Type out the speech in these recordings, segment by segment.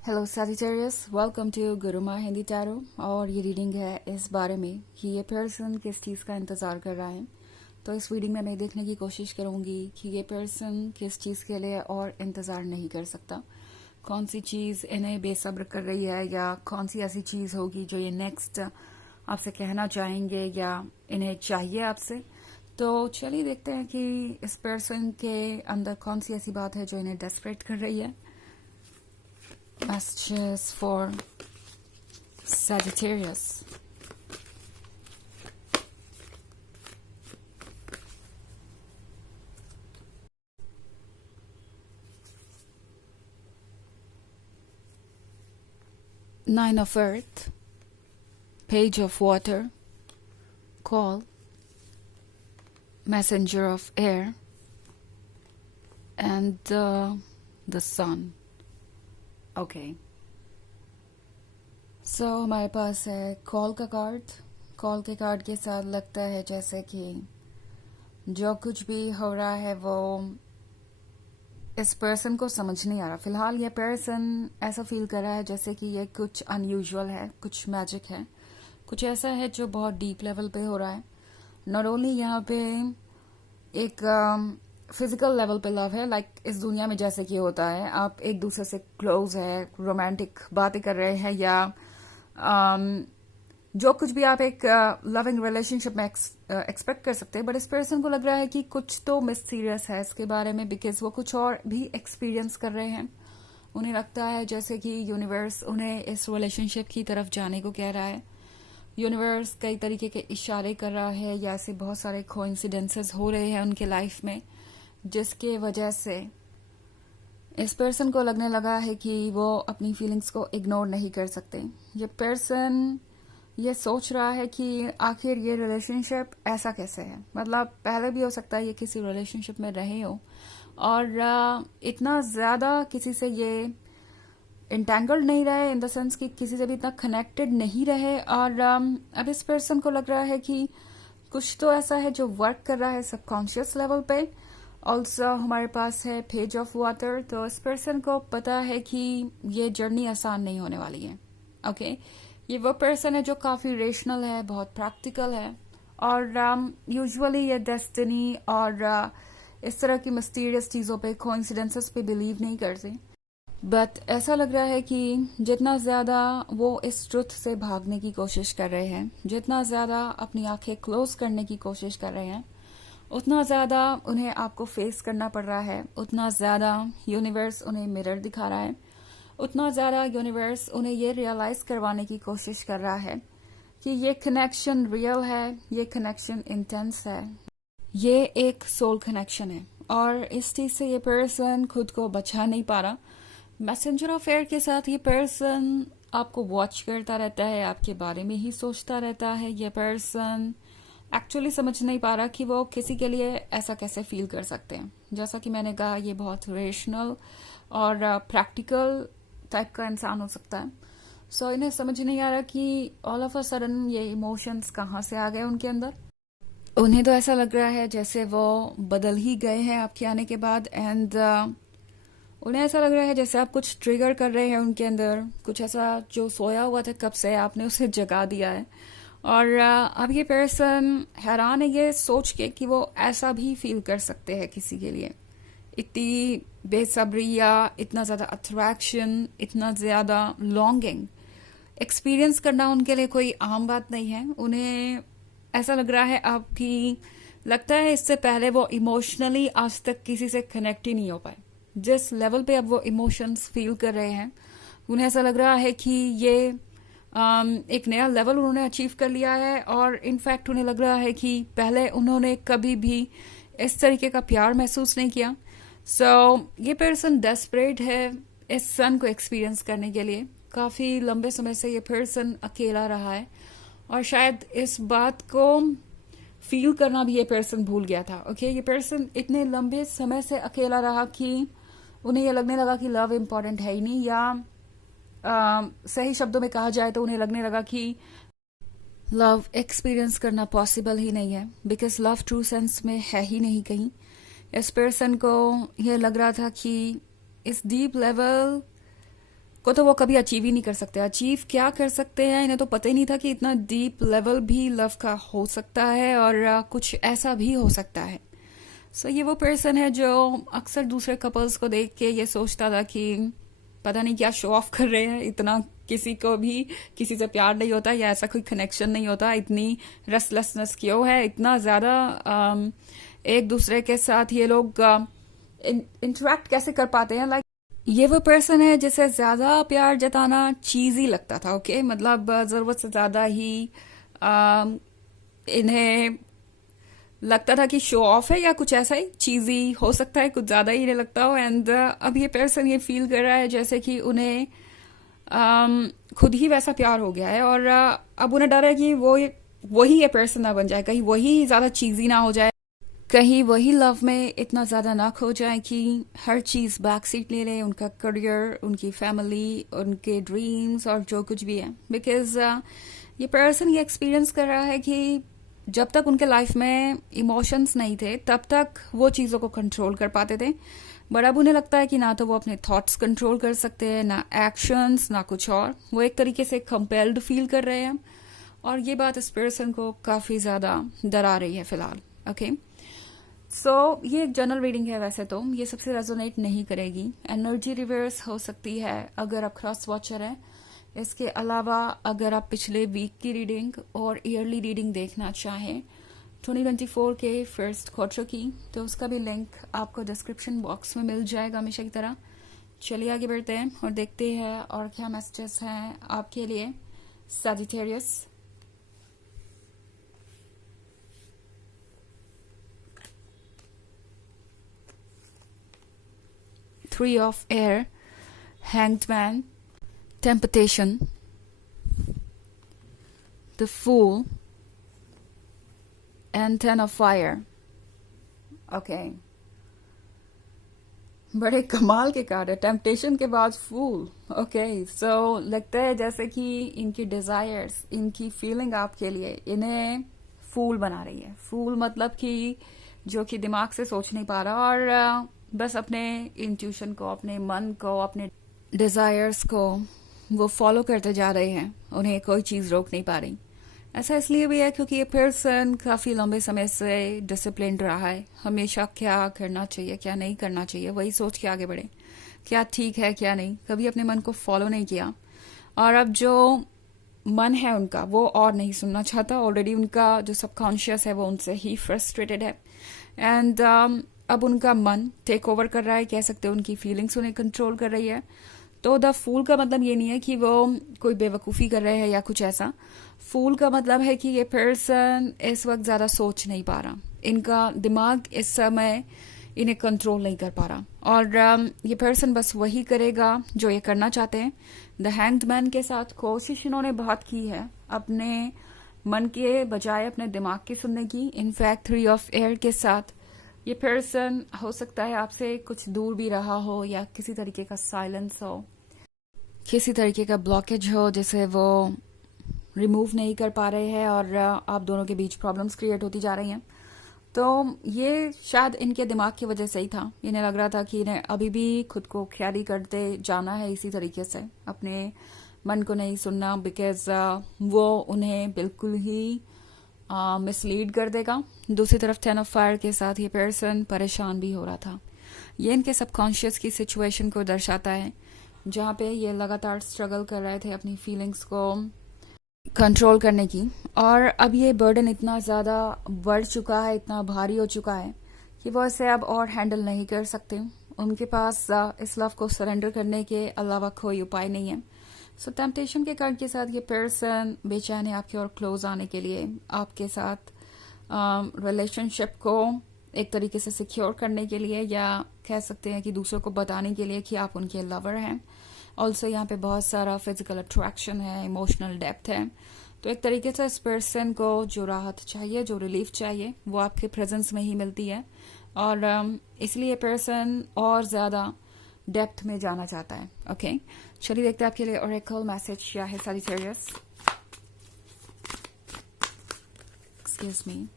Hello Sagittarius, welcome to Guruma Hindi tarot. और ये reading है इस बारे में कि ये पर्सन किस चीज़ का इंतज़ार कर रहा है। तो इस रीडिंग में मैं देखने की कोशिश करूँगी कि ये पर्सन किस चीज़ के लिए और इंतज़ार नहीं कर सकता, कौन सी चीज़ इन्हें बेसब्र कर रही है, या कौन सी ऐसी चीज़ होगी जो ये नेक्स्ट आपसे कहना चाहेंगे या इन्हें चाहिए आपसे। तो चलिए देखते हैं कि इस पर्सन के अंदर कौन सी ऐसी बात है जो इन्हें डेस्परेट कर रही है। Messages for Sagittarius. Nine of Earth, Page of Water, Call, Messenger of Air, and the Sun. Okay. So हमारे पास है कॉल का कार्ड। कॉल के कार्ड के साथ लगता है जैसे कि जो कुछ भी हो रहा है वो इस पर्सन को समझ नहीं आ रहा। फिलहाल ये पर्सन ऐसा फील कर रहा है जैसे कि ये कुछ अनयूजुअल है, कुछ मैजिक है, कुछ ऐसा है जो बहुत डीप लेवल पे हो रहा है। नॉट ओनली यहाँ पे एक फिजिकल लेवल पे लव है, लाइक इस दुनिया में जैसे कि होता है, आप एक दूसरे से क्लोज है, रोमांटिक बातें कर रहे हैं, या जो कुछ भी आप एक लविंग रिलेशनशिप में एक्सपेक्ट कर सकते हैं। बट इस पर्सन को लग रहा है कि कुछ तो मिस्टीरियस है इसके बारे में, बिकॉज वो कुछ और भी एक्सपीरियंस कर रहे हैं। उन्हें लगता है जैसे कि यूनिवर्स उन्हें इस रिलेशनशिप की तरफ जाने को कह रहा है। यूनिवर्स कई तरीके के इशारे कर रहा है, या ऐसे बहुत सारे कोइंसिडेंसेस हो रहे हैं उनके लाइफ में, जिसके वजह से इस पर्सन को लगने लगा है कि वो अपनी फीलिंग्स को इग्नोर नहीं कर सकते। ये पर्सन ये सोच रहा है कि आखिर ये रिलेशनशिप ऐसा कैसे है। मतलब पहले भी हो सकता है ये किसी रिलेशनशिप में रहे हो और इतना ज़्यादा किसी से ये इंटेंगल्ड नहीं रहे, इन द सेंस कि किसी से भी इतना कनेक्टेड नहीं रहे। और अब इस पर्सन को लग रहा है कि कुछ तो ऐसा है जो वर्क कर रहा है सबकॉन्शियस लेवल पे। ऑल्सो हमारे पास है पेज ऑफ वाटर। तो इस पर्सन को पता है कि ये जर्नी आसान नहीं होने वाली है। ओके ये वो पर्सन है जो काफ़ी रेशनल है, बहुत प्रैक्टिकल है, और यूजुअली ये डेस्टिनी और इस तरह की मिस्टीरियस चीज़ों पे, कोइंसिडेंसेस पे बिलीव नहीं करते। बट ऐसा लग रहा है कि जितना ज़्यादा वो इस ट्रुथ से भागने की कोशिश कर रहे हैं, जितना ज़्यादा अपनी आंखें क्लोज करने की कोशिश कर रहे हैं, उतना ज़्यादा उन्हें आपको फेस करना पड़ रहा है, उतना ज़्यादा यूनिवर्स उन्हें मिरर दिखा रहा है, उतना ज़्यादा यूनिवर्स उन्हें ये रियलाइज़ करवाने की कोशिश कर रहा है कि ये कनेक्शन रियल है, ये कनेक्शन इंटेंस है, ये एक सोल कनेक्शन है। और इस चीज़ से ये पर्सन खुद को बचा नहीं पा रहा। मैसेंजर ऑफ एयर के साथ ये पर्सन आपको वॉच करता रहता है, आपके बारे में ही सोचता रहता है। ये पर्सन एक्चुअली समझ नहीं पा रहा कि वो किसी के लिए ऐसा कैसे फील कर सकते हैं। जैसा कि मैंने कहा, ये बहुत रेशनल और प्रैक्टिकल टाइप का इंसान हो सकता है। सो इन्हें समझ नहीं आ रहा कि ऑल ऑफ अ सडन ये इमोशंस कहाँ से आ गए उनके अंदर। उन्हें तो ऐसा लग रहा है जैसे वो बदल ही गए हैं आपके आने के बाद। एंड उन्हें ऐसा लग रहा है जैसे आप कुछ ट्रिगर कर रहे हैं उनके अंदर, कुछ ऐसा जो सोया हुआ था कब से, आपने उसे जगा दिया है। और अब ये पर्सन हैरान है ये सोच के कि वो ऐसा भी फील कर सकते हैं किसी के लिए। इतनी बेसब्री या इतना ज़्यादा अट्रैक्शन, इतना ज़्यादा लॉन्गिंग एक्सपीरियंस करना उनके लिए कोई आम बात नहीं है। उन्हें ऐसा लग रहा है अब कि लगता है इससे पहले वो इमोशनली आज तक किसी से कनेक्ट ही नहीं हो पाए। जिस लेवल पे अब वो इमोशंस फील कर रहे हैं, उन्हें ऐसा लग रहा है कि ये एक नया लेवल उन्होंने अचीव कर लिया है। और इनफैक्ट उन्हें लग रहा है कि पहले उन्होंने कभी भी इस तरीके का प्यार महसूस नहीं किया। सो ये पर्सन डेस्परेट है इस सन को एक्सपीरियंस करने के लिए। काफ़ी लंबे समय से ये पर्सन अकेला रहा है, और शायद इस बात को फील करना भी ये पर्सन भूल गया था। ओके ये पर्सन इतने लंबे समय से अकेला रहा कि उन्हें ये लगने लगा कि लव इम्पॉर्टेंट है ही नहीं, या सही शब्दों में कहा जाए तो उन्हें लगने लगा कि लव एक्सपीरियंस करना पॉसिबल ही नहीं है, बिकॉज लव ट्रू सेंस में है ही नहीं कहीं। इस पर्सन को यह लग रहा था कि इस डीप लेवल को तो वो कभी अचीव ही नहीं कर सकते। अचीव क्या कर सकते हैं, इन्हें तो पता ही नहीं था कि इतना डीप लेवल भी लव का हो सकता है और कुछ ऐसा भी हो सकता है। सो ये वो पर्सन है जो अक्सर दूसरे कपल्स को देख के ये सोचता था कि पता नहीं क्या शो ऑफ कर रहे हैं, इतना किसी को भी किसी से प्यार नहीं होता या ऐसा कोई कनेक्शन नहीं होता, इतनी रेस्टलेसनेस क्यों है, इतना ज्यादा एक दूसरे के साथ ये लोग इंटरेक्ट कैसे कर पाते हैं। लाइक ये वो पर्सन है जिसे ज्यादा प्यार जताना चीजी लगता था। ओके, मतलब जरूरत से ज्यादा ही इन्हें लगता था कि शो ऑफ है या कुछ ऐसा ही चीजी हो सकता है, कुछ ज्यादा ही इन्हें लगता हो। एंड अब ये पर्सन ये फील कर रहा है जैसे कि उन्हें खुद ही वैसा प्यार हो गया है और अब उन्हें डर है कि वही ये पर्सन ना बन जाए, कहीं वही ज्यादा चीजी ना हो जाए, कहीं वही लव में इतना ज्यादा ना खो जाए कि हर चीज बैक सीट ले ले, उनका करियर, उनकी फैमिली, उनके ड्रीम्स और जो कुछ भी है। बिकॉज ये पर्सन ये एक्सपीरियंस कर रहा है कि जब तक उनके लाइफ में इमोशंस नहीं थे तब तक वो चीजों को कंट्रोल कर पाते थे, बट अब उन्हें लगता है कि ना तो वो अपने थॉट्स कंट्रोल कर सकते हैं, ना एक्शंस, ना कुछ और। वो एक तरीके से कंपेल्ड फील कर रहे हैं और ये बात इस पर्सन को काफी ज्यादा डरा रही है फिलहाल। ओके, सो ये एक जनरल रीडिंग है, वैसे तो ये सबसे रेजोनेट नहीं करेगी। एनर्जी रिवर्स हो सकती है अगर आप क्रॉस वॉचर हैं। इसके अलावा अगर आप पिछले वीक की रीडिंग और ईयरली रीडिंग देखना चाहें 2024 के फर्स्ट क्वार्टर की, तो उसका भी लिंक आपको डिस्क्रिप्शन बॉक्स में मिल जाएगा हमेशा की तरह। चलिए आगे बढ़ते हैं और देखते हैं और क्या मैसेजेस हैं आपके लिए Sagittarius. Three of Air, Hanged Man, Temptation, The Fool, and Ten of Fire. Okay. बड़े कमाल के कार्ड है, टेम्पटेशन के बाद फूल। ओके, सो लगता है जैसे कि इनकी डिजायर्स, इनकी फीलिंग आपके लिए इन्हें फूल बना रही है। फूल मतलब कि जो कि दिमाग से सोच नहीं पा रहा और बस अपने इंट्यूशन को, अपने मन को, अपने डिजायर्स को वो फॉलो करते जा रहे हैं, उन्हें कोई चीज रोक नहीं पा रही। ऐसा इसलिए भी है क्योंकि ये पर्सन काफी लंबे समय से डिसिप्लिन रहा है, हमेशा क्या करना चाहिए क्या नहीं करना चाहिए वही सोच के आगे बढ़े, क्या ठीक है क्या नहीं, कभी अपने मन को फॉलो नहीं किया। और अब जो मन है उनका वो और नहीं सुनना चाहता, ऑलरेडी उनका जो सबकॉन्शियस है वो उनसे ही फ्रस्ट्रेटेड है। एंड अब उनका मन टेक ओवर कर रहा है, कह सकते हैं उनकी फीलिंग्स उन्हें कंट्रोल कर रही है। तो द फूल का मतलब ये नहीं है कि वो कोई बेवकूफ़ी कर रहे हैं या कुछ ऐसा। फूल का मतलब है कि ये पर्सन इस वक्त ज़्यादा सोच नहीं पा रहा, इनका दिमाग इस समय इन्हें कंट्रोल नहीं कर पा रहा और ये पर्सन बस वही करेगा जो ये करना चाहते हैं। द हैंग्ड मैन के साथ कोशिश इन्होंने बहुत की है अपने मन के बजाय अपने दिमाग की सुनने की। इनफैक्ट थ्री ऑफ एयर के साथ ये पर्सन हो सकता है आपसे कुछ दूर भी रहा हो या किसी तरीके का साइलेंस हो, किसी तरीके का ब्लॉकेज हो जिसे वो रिमूव नहीं कर पा रहे हैं और आप दोनों के बीच प्रॉब्लम्स क्रिएट होती जा रही हैं। तो ये शायद इनके दिमाग की वजह से ही था, इन्हें लग रहा था कि इन्हें अभी भी खुद को ख्याली करते जाना है इसी तरीके से, अपने मन को नहीं सुनना, बिकॉज वो उन्हें बिल्कुल ही मिसलीड कर देगा। दूसरी तरफ 10 ऑफ फायर के साथ ये पर्सन परेशान भी हो रहा था। ये इनके सबकॉन्शियस की सिचुएशन को दर्शाता है जहाँ पे ये लगातार स्ट्रगल कर रहे थे अपनी फीलिंग्स को कंट्रोल करने की, और अब ये बर्डन इतना ज़्यादा बढ़ चुका है, इतना भारी हो चुका है कि वो इसे अब और हैंडल नहीं कर सकते। उनके पास इस लव को सरेंडर करने के अलावा कोई उपाय नहीं है। सो टेम्पटेशन के कार्ड के साथ ये पर्सन बेचैन है आपके और क्लोज आने के लिए, आपके साथ रिलेशनशिप को एक तरीके से सिक्योर करने के लिए, या कह सकते हैं कि दूसरों को बताने के लिए कि आप उनके लवर हैं। ऑल्सो यहाँ पे बहुत सारा फिजिकल अट्रैक्शन है, इमोशनल डेप्थ है। तो एक तरीके से इस पर्सन को जो राहत चाहिए, जो रिलीफ चाहिए, वो आपके प्रेजेंस में ही मिलती है और इसलिए पर्सन और ज़्यादा डेप्थ में जाना चाहता है। ओके, चलिए देखते हैं आपके लिए ओरेकल मैसेज क्या है Sagittarius. Excuse me.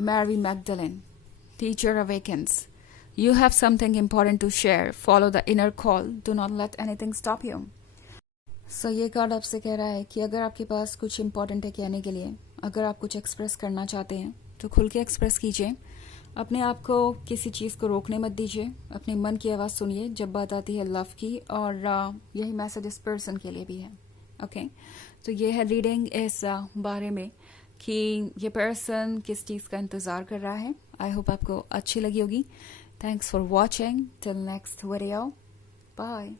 Mary Magdalene, teacher awakens, You have something important to share. Follow the inner call. Do not let anything stop you. So ये कार्ड आपसे कह रहा है कि अगर आपके पास कुछ इम्पोर्टेंट है कहने के लिए, अगर आप कुछ एक्सप्रेस करना चाहते हैं तो खुल के एक्सप्रेस कीजिए. अपने आप को किसी चीज़ को रोकने मत दीजिए. अपने मन की आवाज़ सुनिए जब बात आती है लव की. और यही मैसेज इस पर्सन के लिए भी है. ओके, तो ये है रीडिंग इस बारे में कि ये पर्सन किस चीज़ का इंतज़ार कर रहा है. आई होप आपको अच्छी लगी होगी. Thanks for watching. Till next video. Bye.